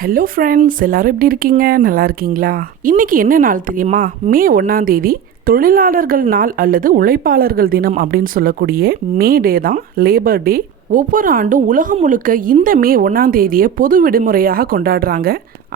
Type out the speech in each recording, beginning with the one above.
Hello friends எல்லாரும் எப்படி இருக்கீங்க? நல்லா இருக்கீங்களா? இன்னைக்கு என்ன நாள் தெரியுமா? மே ஒன்றாம் தேதி தொழிலாளர்கள் நாள் அல்லது உழைப்பாளர்கள் தினம் அப்படின்னு சொல்லக்கூடிய மே டே தான் லேபர் டே ஒவ்வொரு ஆண்டும் உலகம் முழுக்க இந்த மே ஒன்றாம் தேதியை பொது விடுமுறையாக கொண்டாடுறாங்க.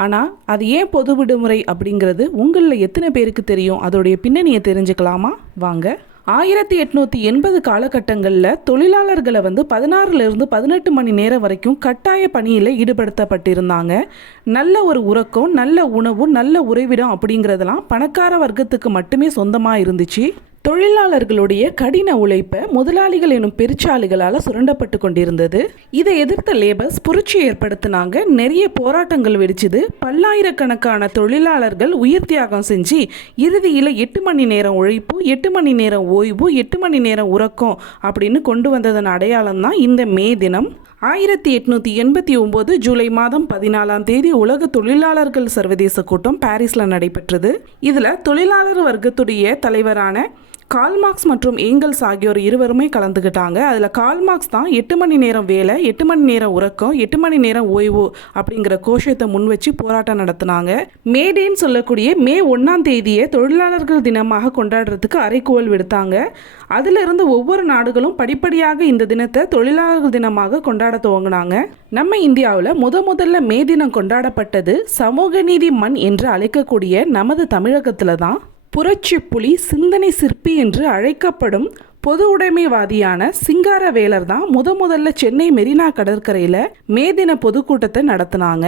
ஆனால் அது ஏன் பொது விடுமுறை அப்படிங்கிறது உங்களில் எத்தனை பேருக்கு தெரியும்? அதோடைய பின்னணியை தெரிஞ்சுக்கலாமா? வாங்க. ஆயிரத்தி எட்நூத்தி எண்பது காலகட்டங்களில் தொழிலாளர்களை வந்து பதினாறுலேருந்து பதினெட்டு மணி நேரம் வரைக்கும் கட்டாய பணியில் ஈடுபடுத்தப்பட்டிருந்தாங்க. நல்ல ஒரு உறக்கம் நல்ல உணவு நல்ல உறைவிடம் அப்படிங்கிறதெல்லாம் பணக்கார வர்க்கத்துக்கு மட்டுமே சொந்தமாக இருந்துச்சு. தொழிலாளர்களுடைய கடின உழைப்பை முதலாளிகள் எனும் பெருச்சாளிகளால் சுரண்டப்பட்டு கொண்டிருந்தது. இதை எதிர்த்த லேபர்ஸ் புரட்சி ஏற்படுத்தினாங்க. நிறைய போராட்டங்கள் வெடிச்சுது. பல்லாயிரக்கணக்கான தொழிலாளர்கள் உயிர் தியாகம் செஞ்சு இறுதியில் எட்டு மணி நேரம் உழைப்பு எட்டு மணி நேரம் ஓய்வு எட்டு மணி நேரம் உறக்கம் அப்படின்னு கொண்டு வந்ததன் அடையாளம் தான் இந்த மே தினம். ஆயிரத்தி எட்நூற்றி எண்பத்தி ஒம்பது ஜூலை மாதம் பதினாலாம் தேதி உலக தொழிலாளர்கள் சர்வதேச கூட்டம் பாரிஸில் நடைபெற்றது. இதில் தொழிலாளர் வர்க்கத்துடைய தலைவரான கால்மார்க்ஸ் மற்றும் ஏங்கல்ஸ் ஆகியோர் இருவருமே கலந்துக்கிட்டாங்க அதில் கால்மார்க்ஸ் தான் எட்டு மணி நேரம் வேலை எட்டு மணி நேரம் உறக்கம் எட்டு மணி நேரம் ஓய்வு அப்படிங்கிற கோஷத்தை முன் வச்சு போராட்டம் நடத்தினாங்க. மேடேன்னு சொல்லக்கூடிய மே ஒன்றாம் தேதியை தொழிலாளர்கள் தினமாக கொண்டாடுறதுக்கு அறைகூவல் விடுத்தாங்க. அதிலிருந்து ஒவ்வொரு நாடுகளும் படிப்படியாக இந்த தினத்தை தொழிலாளர்கள் தினமாக கொண்டாட துவங்கினாங்க. நம்ம இந்தியாவில் முத முதல்ல மே தினம் கொண்டாடப்பட்டது சமூக நீதி மண் என்று அழைக்கக்கூடிய நமது தமிழகத்தில் தான். புரட்சி புலி சிந்தனை சிற்பி என்று அழைக்கப்படும் பொது உடைமைவாதியான சிங்காரவேலர் தான் முத முதல்ல சென்னை மெரினா கடற்கரையில் மே தின பொதுக்கூட்டத்தை நடத்தினாங்க.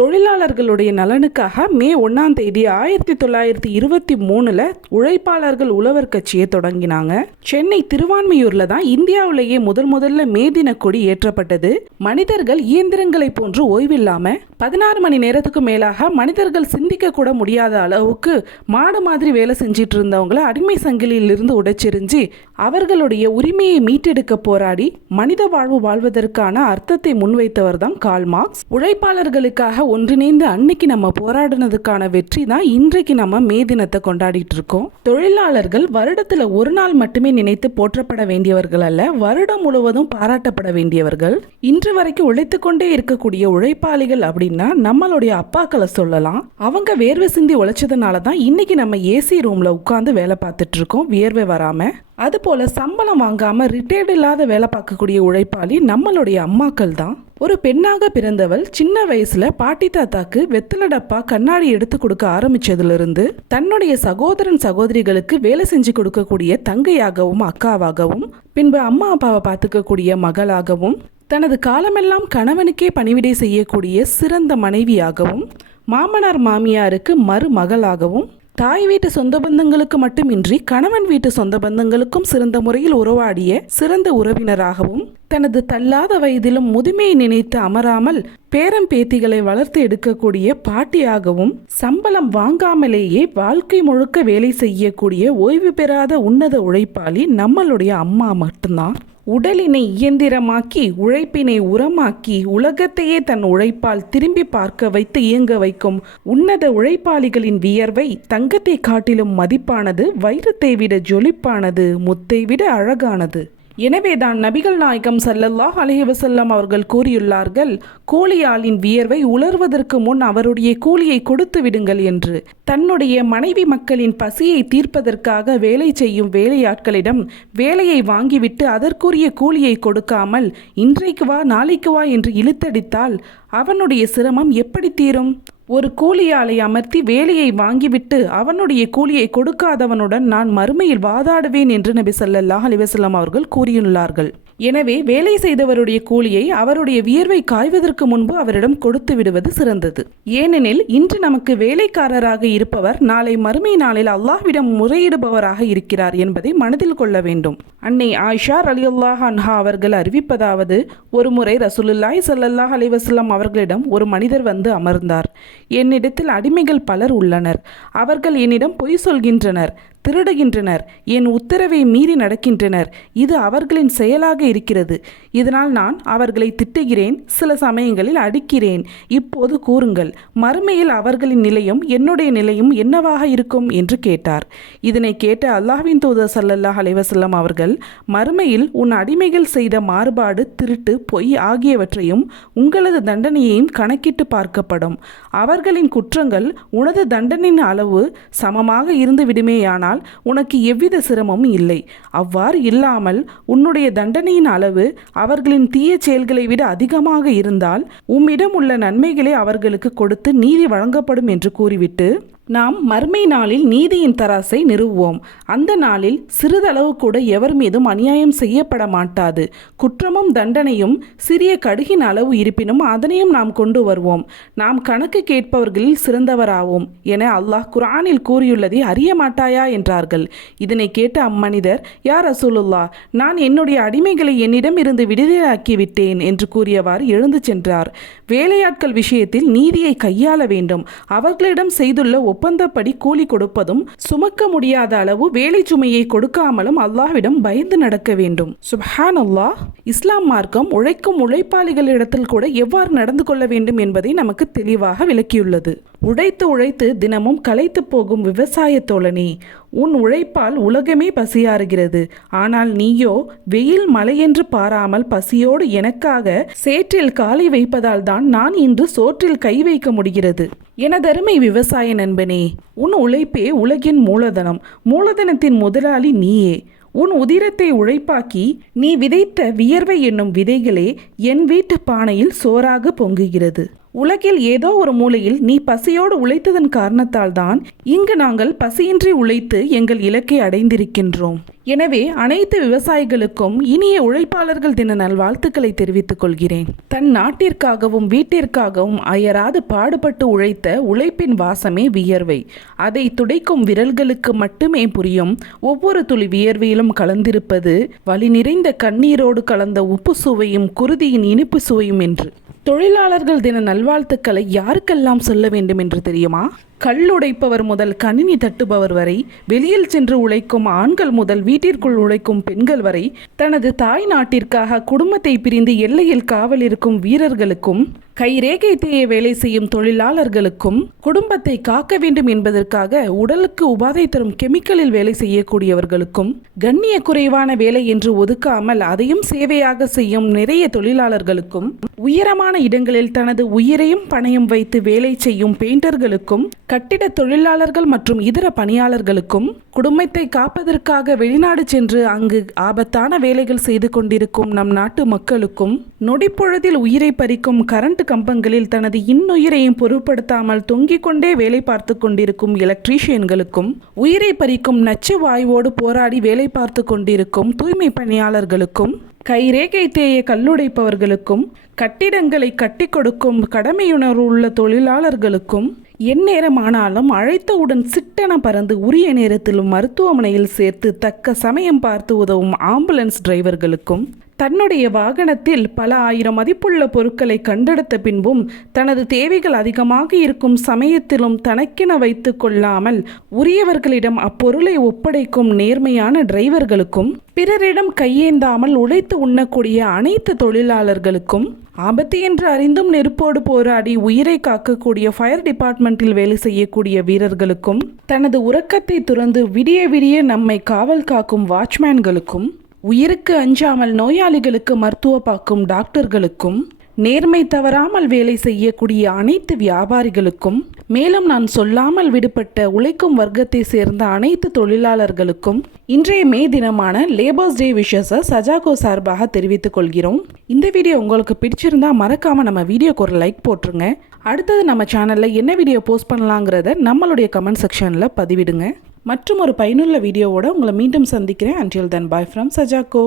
தொழிலாளர்களுடைய நலனுக்காக மே ஒன்றாம் தேதி ஆயிரத்தி தொள்ளாயிரத்தி இருபத்தி மூணில் உழைப்பாளர்கள் உழவர் கட்சியை தொடங்கினாங்க. சென்னை திருவான்மையூரில் தான் இந்தியாவிலேயே முதல் முதல்ல மே தின கொடி ஏற்றப்பட்டது. மனிதர்கள் இயந்திரங்களை போன்று ஓய்வில்லாம பதினாறு மணி நேரத்துக்கு மேலாக மனிதர்கள் சிந்திக்க கூட முடியாத அளவுக்கு மாடு மாதிரி வேலை செஞ்சிட்டு இருந்தவங்கள அடிமை சங்கிலியிலிருந்து உடைச்செறிஞ்சு அவர்களுடைய உரிமையை மீட்டெடுக்க போராடி மனித வாழ்வு வாழ்வதற்கான அர்த்தத்தை முன்வைத்தவர் தான் கால் மார்க்ஸ். உழைப்பாளர்களுக்காக ஒன்றிணைந்து அன்னைக்கு நம்ம போராடினதுக்கான வெற்றி தான் இன்றைக்கு நம்ம மே தினத்தை கொண்டாடிட்டு இருக்கோம். தொழிலாளர்கள் வருடத்துல ஒரு நாள் மட்டுமே நினைத்து போற்றப்பட வேண்டியவர்கள் அல்ல வருடம் முழுவதும் பாராட்டப்பட வேண்டியவர்கள். இன்று வரைக்கும் உழைத்து கொண்டே இருக்கக்கூடிய உழைப்பாளிகள் அப்படின்னா நம்மளுடைய அப்பாக்களை சொல்லலாம். அவங்க வேர்வை சிந்தி உழைச்சதுனால தான் இன்னைக்கு நம்ம ஏசி ரூம்ல உட்கார்ந்து வேலை பார்த்துட்டு இருக்கோம் வியர்வை வராம. அதுபோல சம்பளம் வாங்காம ரிட்டையர்டு இல்லாத வேலை பார்க்கக்கூடிய உழைப்பாளி நம்மளுடைய அம்மாக்கள் தான். ஒரு பெண்ணாக பிறந்தவள் சின்ன வயசுல பாட்டி தாத்தாக்கு வெத்தல டப்பா கண்ணாடி எடுத்து கொடுக்க ஆரம்பிச்சதுலேருந்து தன்னுடைய சகோதரன் சகோதரிகளுக்கு வேலை செஞ்சு கொடுக்கக்கூடிய தங்கையாகவும் அக்காவாகவும் பின்பு அம்மா அப்பாவை பார்த்துக்கக்கூடிய மகளாகவும் தனது காலமெல்லாம் கணவனுக்கே பணிவிடை செய்யக்கூடிய சிறந்த மனைவியாகவும் மாமனார் மாமியாருக்கு மருமகளாகவும் தாய் வீட்டு சொந்த பந்தங்களுக்கு மட்டுமின்றி கணவன் வீட்டு சொந்த பந்தங்களுக்கும் சிறந்த முறையில் உறவாடிய சிறந்த உறவினராகவும் தனது தள்ளாத வயதிலும் முதுமையை நினைத்து அமராமல் பேரம் பேத்திகளை வளர்த்து எடுக்கக்கூடிய பாட்டியாகவும் சம்பளம் வாங்காமலேயே வாழ்க்கை முழுக்க வேலை செய்யக்கூடிய ஓய்வு பெறாத உன்னத உழைப்பாளி நம்மளுடைய அம்மா மட்டும்தான். உடலினை இயந்திரமாக்கி உழைப்பினை உரமாக்கி உலகத்தையே தன் உழைப்பால் திரும்பி பார்க்க வைத்து இயங்க வைக்கும் உன்னத உழைப்பாளிகளின் வியர்வை தங்கத்தை காட்டிலும் மதிப்பானது வைரத்தை விட ஜொலிப்பானது முத்தை விட அழகானது. எனவேதான் நபிகள் நாயகம் சல்லல்லாஹ் அலைஹி அவர்கள் கூறியுள்ளார்கள் கூலியாளின் வியர்வை உலர்வதற்கு முன் அவருடைய கூலியை கொடுத்து விடுங்கள் என்று. தன்னுடைய மனைவி மக்களின் பசியை தீர்ப்பதற்காக வேலை செய்யும் வேலையாட்களிடம் வேலையை வாங்கிவிட்டு அதற்குரிய கூலியை கொடுக்காமல் இன்றைக்கு வா நாளைக்கு வா என்று இழுத்தடித்தால் அவனுடைய சிரமம் எப்படி தீரும்? ஒரு கூலியாளை அமர்த்தி வேலையை வாங்கிவிட்டு அவனுடைய கூலியை கொடுக்காதவனுடன் நான் மறுமையில் வாதாடுவேன் என்று நபி ஸல்லல்லாஹு அலிவசல்லாம் அவர்கள் கூறியுள்ளார்கள். எனவே வேலை செய்தவருடைய கூலியை அவருடைய வியர்வை காய்வதற்கு முன்பு அவரிடம் கொடுத்து விடுவது சிறந்தது. ஏனெனில் இன்று நமக்கு வேலைக்காரராக இருப்பவர் நாளை மறுமை நாளில் அல்லாஹ்விடம் முறையிடுபவராக இருக்கிறார் என்பதை மனதில் கொள்ள வேண்டும். அன்னை ஆயிஷா ரலியல்லாஹ் அன்ஹா அவர்கள் அறிவிப்பதாவது ஒருமுறை முறை ஸல்லல்லாஹு அலைஹி வஸல்லம் அவர்களிடம் ஒரு மனிதர் வந்து அமர்ந்தார். என்னிடத்தில் அடிமைகள் பலர் உள்ளனர். அவர்கள் என்னிடம் பொய் சொல்கின்றனர். திருடுகின்றனர். என் உத்தரவை மீறி நடக்கின்றனர். இது அவர்களின் செயலாக இருக்கிறது. இதனால் நான் அவர்களை திட்டுகிறேன். சில சமயங்களில் அடிக்கிறேன். இப்போது கூறுங்கள் மறுமையில் அவர்களின் நிலையும் என்னுடைய நிலையும் என்னவாக இருக்கும் என்று கேட்டார். இதனை கேட்ட அல்லாஹ்வின் தூதர் சல்லல்லாஹ் அலைவசல்லம் அவர்கள் மறுமையில் உன் அடிமைகள் செய்த மாறுபாடு திருட்டு பொய் ஆகியவற்றையும் உங்களது தண்டனையையும் கணக்கிட்டு பார்க்கப்படும். அவர்களின் குற்றங்கள் உனது தண்டனையின் அளவு சமமாக இருந்து விடுமேயானால் உனக்கு எவ்வித சிரமமும் இல்லை. அவ்வாறு இல்லாமல் உன்னுடைய தண்டனையின் அளவு அவர்களின் தீய செயல்களை விட அதிகமாக இருந்தால் உம்மிடம் உள்ள நன்மைகளை அவர்களுக்கு கொடுத்து நீதி வழங்கப்படும் என்று கூறிவிட்டு நாம் மர்மை நாளில் நீதியின் தராசை நிறுவுவோம். அந்த நாளில் சிறிதளவு கூட எவர் மீதும் அநியாயம் செய்யப்பட மாட்டாது. குற்றமும் தண்டனையும் சிறிய கடுகின் அளவு இருப்பினும் அதனையும் நாம் கொண்டு வருவோம். நாம் கணக்கு கேட்பவர்களில் சிறந்தவராவோம் என அல்லாஹ் குரானில் கூறியுள்ளதை அறிய மாட்டாயா என்றார்கள். இதனை கேட்ட அம்மனிதர் யார் ரசூலுல்லா நான் என்னுடைய அடிமைகளை என்னிடம் இருந்து விடுதலையாக்கிவிட்டேன் என்று கூறியவாறு எழுந்து சென்றார். வேலையாட்கள் விஷயத்தில் நீதியை கையாள வேண்டும். அவர்களிடம் செய்துள்ள ஒப்பந்தப்படி கூலி கொடுப்பதும் சுமக்க முடியாத அளவு வேலை சுமையை கொடுக்காமலும் அல்லாஹ்விடம் பயந்து நடக்க வேண்டும். சுப்ஹான் அல்லாஹ் இஸ்லாம் மார்க்கம் உழைக்கும் உழைப்பாளிகளிடத்தில் கூட எவ்வாறு நடந்து கொள்ள வேண்டும் என்பதை நமக்கு தெளிவாக விளக்கியுள்ளது. உழைத்து உழைத்து தினமும் களைத்து போகும் விவசாய தோழனே உன் உழைப்பால் உலகமே பசியாறுகிறது. ஆனால் நீயோ வெயில் மழையென்று பாராமல் பசியோடு எனக்காக சேற்றில் காலை வைப்பதால் தான் நான் இன்று சோற்றில் கை வைக்க முடிகிறது. எனதருமை விவசாய நண்பனே உன் உழைப்பே உலகின் மூலதனம். மூலதனத்தின் முதலாளி நீயே. உன் உதிரத்தை உழைப்பாக்கி நீ விதைத்த வியர்வை என்னும் விதைகளே என் வீட்டு பானையில் சோறாக பொங்குகிறது. உலகில் ஏதோ ஒரு மூலையில் நீ பசியோடு உழைத்ததன் காரணத்தால் தான் இங்கு நாங்கள் பசியின்றி உழைத்து எங்கள் இலக்கை அடைந்திருக்கின்றோம். எனவே அனைத்து விவசாயிகளுக்கும் இனிய உழைப்பாளர்கள் தின நல்வாழ்த்துக்களை தெரிவித்துக் கொள்கிறேன். தன் நாட்டிற்காகவும் வீட்டிற்காகவும் அயராது பாடுபட்டு உழைத்த உழைப்பின் வாசமே வியர்வை. அதை துடைக்கும் விரல்களுக்கு மட்டுமே புரியும் ஒவ்வொரு துளி வியர்வையிலும் கலந்திருப்பது வலி நிறைந்த கண்ணீரோடு கலந்த உப்பு சுவையும் குருதியின் இனிப்பு சுவையும் என்று. தொழிலாளர்கள் தின நல்வாழ்த்துக்களை யாருக்கெல்லாம் சொல்ல வேண்டும் என்று தெரியுமா? கல்லுடைப்பவர் முதல் கணினி தட்டுபவர் வரை வெளியில் சென்று உழைக்கும் ஆண்கள் முதல் வீட்டிற்குள் உழைக்கும் பெண்கள் வரை தனது தாய் நாட்டிற்காக குடும்பத்தை பிரிந்து எல்லையில் காவல் இருக்கும் வீரர்களுக்கும் கைரேகை தேய வேலை செய்யும் தொழிலாளர்களுக்கும் குடும்பத்தை காக்க வேண்டும் என்பதற்காக உடலுக்கு உபாதை தரும் கெமிக்கலில் வேலை செய்யக்கூடியவர்களுக்கும் கண்ணிய குறைவான வேலை என்று ஒதுக்காமல் அதையும் சேவையாக செய்யும் நிறைய தொழிலாளர்களுக்கும் உயரமான இடங்களில் தனது உயிரையும் பணயம் வைத்து வேலை செய்யும் பெயிண்டர்களுக்கும் கட்டிட தொழிலாளர்கள் மற்றும் இதர பணியாளர்களுக்கும் குடும்பத்தை காப்பதற்காக வெளிநாடு சென்று அங்கு ஆபத்தான வேலைகள் செய்து கொண்டிருக்கும் நம் நாட்டு மக்களுக்கும் நொடிப்பொழுதில் உயிரை பறிக்கும் கரண்ட் கம்பங்களில் தனது இன்னுயிரையும் பொருட்படுத்தாமல் தொங்கிக் கொண்டே வேலை பார்த்து கொண்டிருக்கும் எலக்ட்ரீஷியன்களுக்கும் உயிரை பறிக்கும் நச்சு வாயுவோடு போராடி வேலை பார்த்து கொண்டிருக்கும் தூய்மை பணியாளர்களுக்கும் கைரேகை தேய கல்லுடைப்பவர்களுக்கும் கட்டிடங்களை கட்டி கொடுக்கும் கடமையுணர்வு உள்ள தொழிலாளர்களுக்கும் எந்நேரமானாலும் அழைத்தவுடன் சிட்டென பறந்து உரிய நேரத்திலும் மருத்துவமனையில் சேர்த்து தக்க சமயம் பார்த்து உதவும் ஆம்புலன்ஸ் டிரைவர்களுக்கும் தன்னுடைய வாகனத்தில் பல ஆயிரம் மதிப்புள்ள பொருட்களை கண்டெடுத்த பின்பும் தனது தேவைகள் அதிகமாக இருக்கும் சமயத்திலும் தனக்கென வைத்து கொள்ளாமல் உரியவர்களிடம் அப்பொருளை ஒப்படைக்கும் நேர்மையான டிரைவர்களுக்கும் பிறரிடம் கையேந்தாமல் உழைத்து உண்ணக்கூடிய அனைத்து தொழிலாளர்களுக்கும் ஆபத்து என்று அறிந்தும் நெருப்போடு போராடி உயிரை காக்கக்கூடிய ஃபயர் டிபார்ட்மெண்ட்டில் வேலை செய்யக்கூடிய வீரர்களுக்கும் தனது உறக்கத்தை துறந்து விடிய விடிய நம்மை காவல் காக்கும் வாட்ச்மேன்களுக்கும் உயிருக்கு அஞ்சாமல் நோயாளிகளுக்கு மருத்துவ பார்க்கும் டாக்டர்களுக்கும் நேர்மை தவறாமல் வேலை செய்யக்கூடிய அனைத்து வியாபாரிகளுக்கும் மேலும் நான் சொல்லாமல் விடுபட்ட உழைக்கும் வர்க்கத்தை சேர்ந்த அனைத்து தொழிலாளர்களுக்கும் இன்றைய மே தினமான லேபர்ஸ் டே விஷஸை சஜாகோ சார்பாக தெரிவித்துக் கொள்கிறோம். இந்த வீடியோ உங்களுக்கு பிடிச்சிருந்தா மறக்காம நம்ம வீடியோக்கு ஒரு லைக் போட்டுருங்க. அடுத்தது நம்ம சேனலில் என்ன வீடியோ போஸ்ட் பண்ணலாங்கிறத நம்மளுடைய கமெண்ட் செக்ஷனில் பதிவிடுங்க. மற்றும் ஒரு பயனுள்ள வீடியோவோட உங்களை மீண்டும் சந்திக்கிறேன். Until than bye from சஜாக்கோ